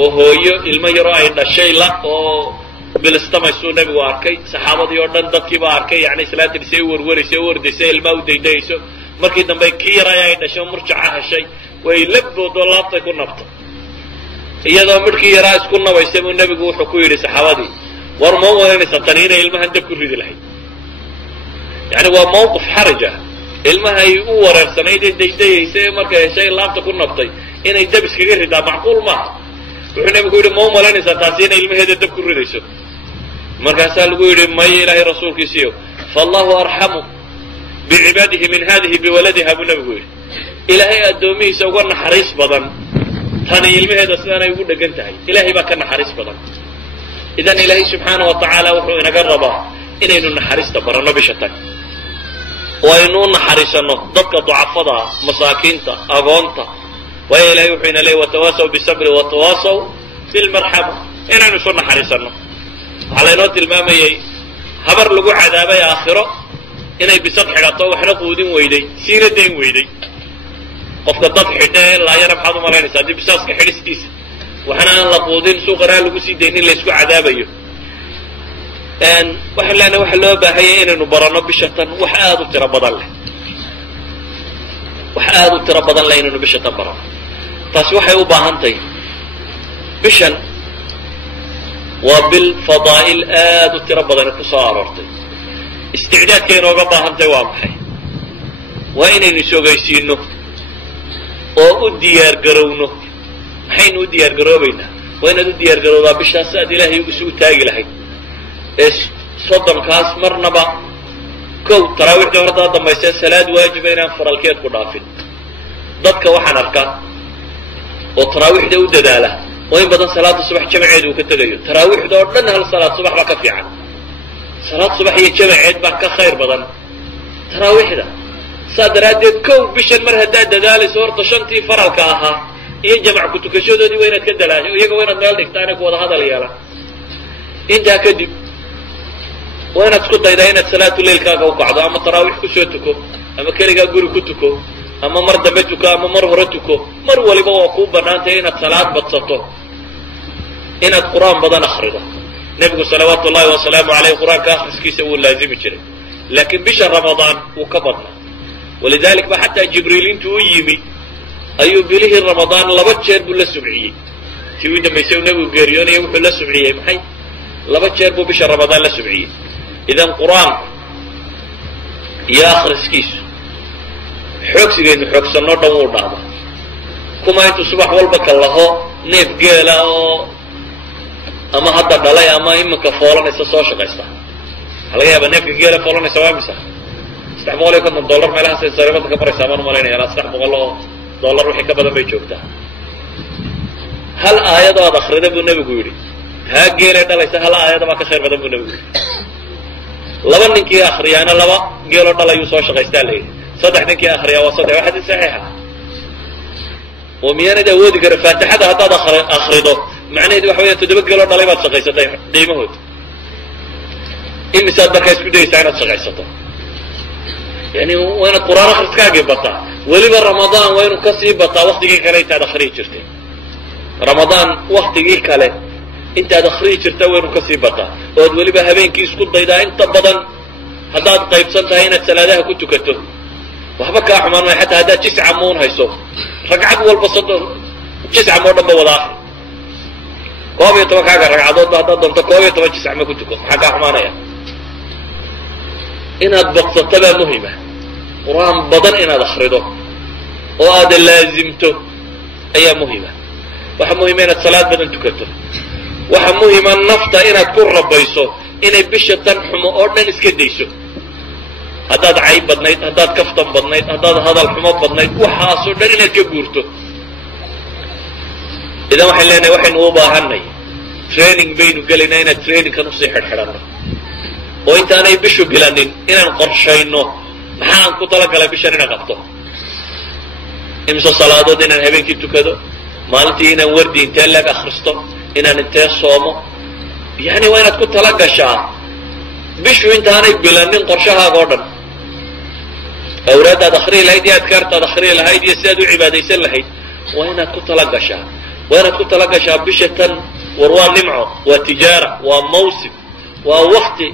oo hooyo ilmo yaroo ay dhashay la oo bilistamaysuu nebigu arkay. saxaabadii oo dhan dadkiibaa arkay, yani islaantiisay u warwaraysa u ordaysa ilmaa u daydayayso. markii dambe kii yaray ay dhashay murjaca heshay way labdoodoo laabtay ku nabtay. iyadoo midhkii yaraa isku nabaysa buu nebigu wuxuu ku yidhi saxaabadii war ma wadanaysa tani inay ilmahan dab ku ridi lahayd. yani waa mawqif xaraj ah. ilmahay u wareersanayd ee daydayaysa ee markay heshay laabta ku nabtay inay dab iskaga ridaa macquul maaha. wuxuu nebigu yidhi ma u malaynaysaa taasi inay ilmaheeda dab ku ridayso. markaasaa lagu yidhi maya ilaahay rasuulkiisiiyo faallahu arxamu bicibaadihi min hadihi biwaladiha buu nebigu yidhi. ilaahay addoomihiisa uga naxariis badan tani ilmaheeda sidaanay ugu dhegan tahay. ilaahay baa ka naxariis badan. idan ilaahay subxaana wa tacaala wuxuu inaga rabaa inaynu naxariista baranno bisha tan oo aynu u naxariisanno dadka ducafada, masaakiinta, agoonta. waayo ilahay wuxuu ina leeyay watawaasaw bisabri watawaasaw bilmarxama, inaynu isu naxariisanno. waxaa laynoo tilmaamayey habar lagu cadaabay aakhiro inay bisad xidhato waxna quudin weyday siina dayn weyday. qofka dad xidha ee laayana maxaad u malaynaysaa haddii bisaaska xidhistiisa waxna aan la quudin suuqanaa lagu sii daynin laysku cadaabayo. waxaan leenahay waxa loo baahanya inaynu baranno bisha tan wax aad u tiro badan leh, wax aad u tiro badan leh inaynu bisha tan baranno. taasi waxay u baahan tahay bishan waa bil fadaa'il aad u tiro badani ku soo aroortay. isticdaadkay inooga baahan tahay waa maxay? waa inaynu is-ogaysiinno oo u diyaargarowno. maxaynu u diyaargaroobaynaa? waa inaad u diyaargarowdaa bishaas aad ilaahay isugu taagi lahayd ee soddonkaas marnaba kow taraawiixdii hortaa dambaysee salaad waajiba inaan faralkeed ku dhaafin. dadka waxaan arkaa oo taraawiixda u dadaala oo in badan salaada subax jamaceed uu ka tegayo taraawiixda oo dhan hal salaad subax baa ka fiican salaad subax iyo jamaceed baa ka khayr badan taraawiixda saa daraaddeed kow bishan mar haddaad dadaalayso horta shantii faralka ahaa iyo jamac ku tukashadoodii waa inaad ka dalaasho iyaga waa inaad meel dhigtaan ee ku wada hadal yeelan intaa kadib waa inaad isku daydaa inaad salaatu leylkaaga u kacdo ama taraawiix kusoo tuko ama keligaa guri ku tuko ama mar dambe tuko ama mar hore tuko mar waliba waa kuu bannaantahay inaad salaad badsato inaad qur-aan badan akrido nebigu salawaatu ullahi wasalaamu caleyh qur-aanka akhriskiisa wuu laazimi jiray laakiin bisha ramadaan wuu ka badnaa walidalik ba xataa jibriil intuu u yimi ayuu bilihii ramadaan 2 jeer buu la subciyey tii u dambaysay nebigu geeriyoonaya wuxuu la subciyey maxay 2 jeer buu bisha ramadaan la subciyey idan qur-aanku iyo akhriskiisu xoogsigaynu xoogsanoo dhan wuu dhacda kuma intuu subax walba ka laho neef geela oo ama hadda dhalay ama iminka foolanaysa soo shaqaysta waxaa laga yaabaa neefka geela foolanaysa waa imisa $350 meelahaas ay sariibada ka maraysaa baan u malaynaya ilaa $300 wixii ka badan bay joogtaa hal aayad oo aad akhrida buu nebigu yidhi taa geelay dhalaysa hal aayada baa ka khayr badan buu nebigu yidhi 2 ninkii akhriyaana 2 geeloo dhalayuu soo shaqaystaa la yidhi 3 ninkii akhriyaa waa 3 waa xadiis saxiixa oo miyaanad awoodi kara faatixada haddaad akhrido macnaheedu waxa weeyaan 7 geeloo dhalay baad shaqaysatay qiimahood imisaad markaa isku dayaysaa inaad shaqaysato يعني وين القرآن آخر سكاجي بطا ولبا رمضان وين كسي بطا وقت جي كله أنت دخلي جرتي رمضان وقت جي كله أنت دخلي جرتي وين كسي بطا ولبا هبين كيس كل ضيدا أنت بدن هذا طيب سنت هنا السلادة كنت كتو وحبك أحمد حتى هذا 9 مون هيسو رجعت والبسط 9 مون دم وضاح قوي توقع رجعت هذا دم تقوي توقع 9 ما كنت حاجة أحمد يا inaad baqsato baa muhima qur-aan badan inaad akhrido oo aad laazimto ayaa muhima waxa muhima inaad salaad badan tukato waxa muhima nafta inaad ku rabayso inay bisha tan xumo oo dhan iska dayso haddaad cayb badnayd haddaad kaftan badnayd haddaad hadal xumo badnayd waxaasoo dhan inaad ka guurto idan waxaan leenahay waxaynu u baahanay training baynu gelaynaa inaad trainingkan usii xidhxidhanno oo intaanay bishu bilanin inaan qorshayno maxaan ku talagalay bishan inaan qabto imso salaadood inaan habeenkii tukado maalintii inaan wardi intee leeg akhristo inaan intee soomo yani waa inaad ku tala gashaa bishu intaanay bilanin qorshahaaga oo dhan awraadaad akhriyi lahayd iyo adkaartaad akhriyi lahayd iyo si aad u cibaadaysan lahayd waa inaad ku tala gashaa waa inaad ku tala gashaa bisha tan war waa nimco waa tijaara waa mawsim waa waqti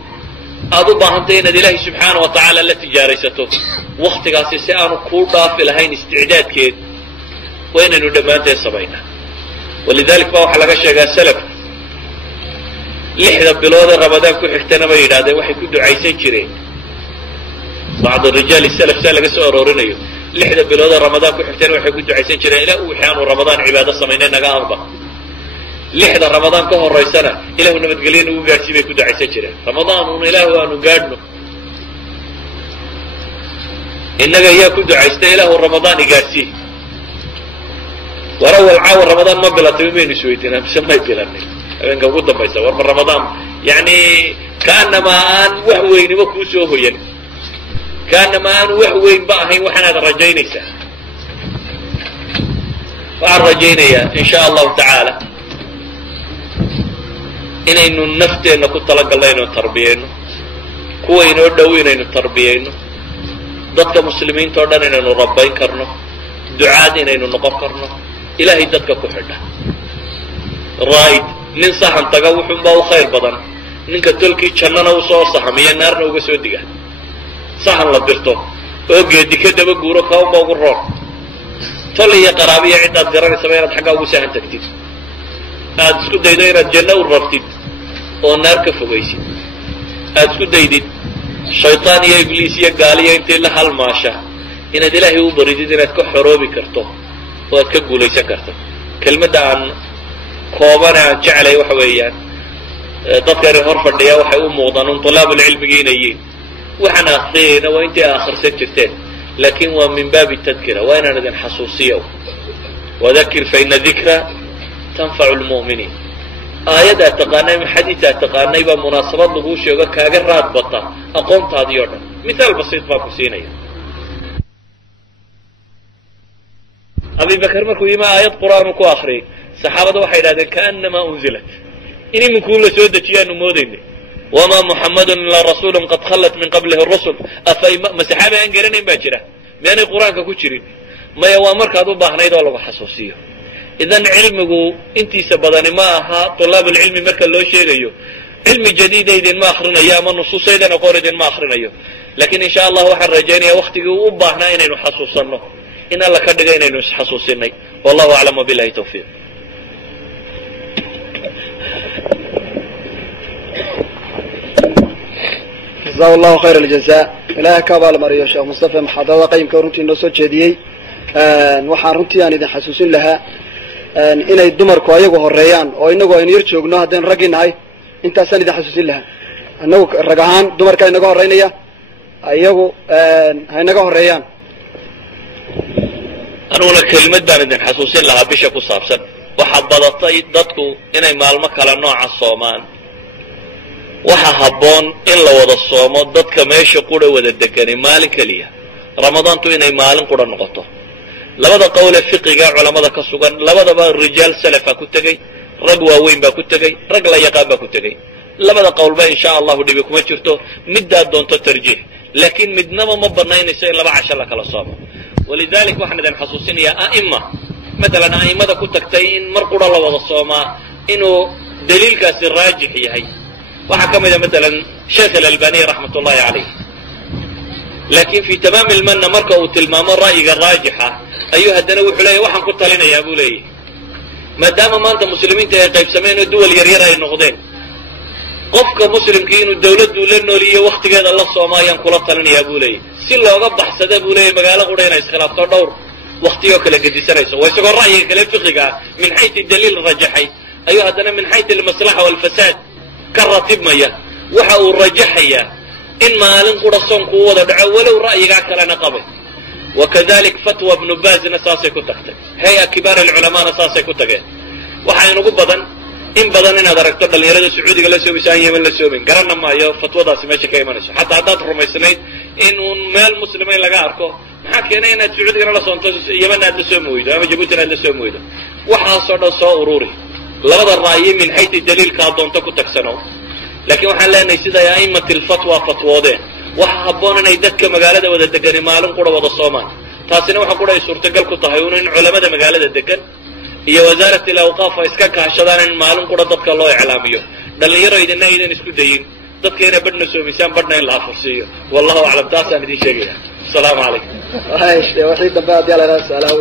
aad u baahantay inaad ilaahay subxaanaه watacaala la tijaaraysato waktigaasi si aanu kuu dhaafi lahayn isticdaadkeed waa inaynu dhammaanteed samaynaa walidalik ba waxaa laga sheegaa salaf 6 bilood ee ramadaan ku xigtana bay yidhahdeen waxay ku ducaysan jireen bacd rijaal salaf saa laga soo aroorinayo 6 bilood ee ramadaan ku xigtana waxay ku ducaysan jireen ilaa wixii aanu ramadaan cibaado samaynay naga aqba 6 ramadaan ka horeysana ilaahu nabadgelyo nagu gaadhsii bay ku ducaysan jireen ramadaan uuna ilaahu aanu gaadhno innaga ayaa ku ducaystay ilaahu ramadaan igaadhsii war awal caawa ramadaan ma bilatay maynu isweydiinaa mise may bilanin habeenka ugu dambaysa warma ramadaan yani kaanamaa aan wax weynima kuu soo hoyan kaanamaa aan wax weynba ahayn waxaanaad rajaynaysaa waxaan rajaynayaa in sha allahu tacaala inaynu nafteenna ku talagalno inaynu tarbiyayno kuwa inoo dhow inaynu tarbiyayno dadka muslimiinta oo dhan inaynu rabbayn karno ducaad inaynu noqon karno ilaahay dadka ku xidha raa'id nin sahan taga wuxuunbaa u khayr badan ninka tolkii jannana u soo sahamiya naarna uga soo diga sahan la dirto oo geedi ka daba guuro kaunba ugu roon tol iyo qaraabiya ciddaad garanaysaba inaad xaggaa ugu sahan tagtid aad isku daydo inaad janno u rabtid oo naar ka fogaysid aad isku daydid shaytaan iyo ibliis iyo gaaliya intay la halmaasha inaad ilaahay u baridid inaad ka xoroobi karto oo aad ka guulaysan karto kelmadda aan koobana aan jeclay waxa weeyaan dadkani hor fadhiya waxay u muuqdaan un طulaabulcilmigi inay yihiin waxaan akhriyayna waa intay akhrisan jirteen laakiin waa min baabi tadkira waa inaan idin xasuusiyo wadakir fa ina dikra tanfacu lmu'miniin aayaddaa taqaanay ama xadiidaa taqaanay baa munaasabad laguu sheego kaaga raad bata aqoontaadii oo dhan mithaal basiit baan ku siinaya abi bakr markuu yimi aayad qur'aanu ku akriyay saxaabada waxay yidhahdeen kaanamaa unzilat in iminkuu la soo dejiyaanu moodaynay wamaa muxammadun ilaa rasuulun qad khallat min qablihi rusul ma saxaabi aan garanayn baa jira miyaanay qur-aanka ku jirin maya waa markaad u baahnayd oo lagu xasuusiyo idan cilmigu intiisa badani ma aha tulaabulcilmi marka loo sheegayo cilmi jadiida idinma akrinayo ama nusuusaydan aqoon idinma akrinayo lakin in sha allah waxaan rajaynaya waktigii u baahnaa inaynu xasuusanno in alla ka dhiga inaynu isxasuusinay wallahu aclam wabilahi tawfiiq جزاه الله خير الجزاء إلهي كابال مريو شيخ مصطفى محاضرة قيم كورنتي نوسو جديي waxaan runtii aan idin xasuusin lahaa inay dumarku ayagu horeeyaan oo inagu aynu yar joogno haddaynu raggii nahay intaasaan idin xasuusin lahaa annagu rag ahaan dumarka inaga horeynaya ayagu ha inaga horeeyaan anuguna kelimad baan idin xasuusin lahaa bisha ku saabsan waxaa badatay dadku inay maalmo kale nooca soomaan waxa habboon in la wada soomo dadka meesha qura wada deganay maalin keliya ramadaantu inay maalin qura noqoto labada qowle fiqiga culamada ka sugan labadaba rijaal salafa ku tegey rag waaweyn baa ku tegey rag la yaqaan baa ku tegey labada qowlba in sha allahu dhibi kuma jirto middaad doonto tarjiix laakiin midnaba ma banaynayso in laba casho la kala soomo walidalik waxaan idin xasuusinayaa a'ima matalan a'imada ku tagtay in mar qura la wada soomaa inuu daliilkaasi raajix yahay waxaa ka mid a matalan sheekh alalbani raxmat ullahi calayh laakiin fi tamaami lmanna marka uu tilmaamo ra'yiga raajixa ayuu haddana wuxuu leeyahy waxaan ku talinayaa buu leeyahy maadaama maanta muslimiinta ay qaybsameen oo duwal yaryar ay noqdeen qofka muslimkii inuu dawladdu la nooliyo waktigeeda la soomo ayaan kula talinayaa buu leeyahy si looga baxsada buu leeyahy magaalo qura inay iskhilaafto dhowr waktiyoo kala gedisanayso waa isagoo ra'yiga kale fiqiga ah min xayti daliil rajaxay ayuu haddana min xayti almaslaxa waalfasaad ka ratibmaya waxa uu rajaxayaa in maalin qura soonku u wada dhaco walow ra'yigaa kalena qabay wakadalik fatwa bnu baazna saasay ku tagtay hay-a kibaar alculamaana saasay ku tageen waxaa inugu badan in badan inaad aragto dhallinyarada sacuudiga la soomayso aan yeman la soomayn garana maayo fatwadaasi meesha ka imanayso xataa haddaad rumaysnayd in uun meel muslima in laga arko maxaa keenay inaad sacuudigana la soonto yemanna aad la soomi weydo ama jabuutina aad la soomi weydo waxaasoo dhan soo ururi labada ra'yi min xayti daliilkaa doonto ku tagsano laakiin waxaan leenahay siday a'imati alfatwa fatwoodeen waxa habboon inay dadka magaalada wada degani maalin qura wada soomaan taasina waxa qura ay suurtagal ku tahay un in culamada magaalada degan iyo wasaarat alawqaaf ay iska kaashadaan in maalin qura dadka loo iclaamiyo dhallinyaro idina aydan isku dayin dadka inay badhna soomisaan badhna in la afursiiyo wallahu aclam taasaan idin sheegaya asalaamu calaykum wixii dambe haddii alla yidhaha su-aalaha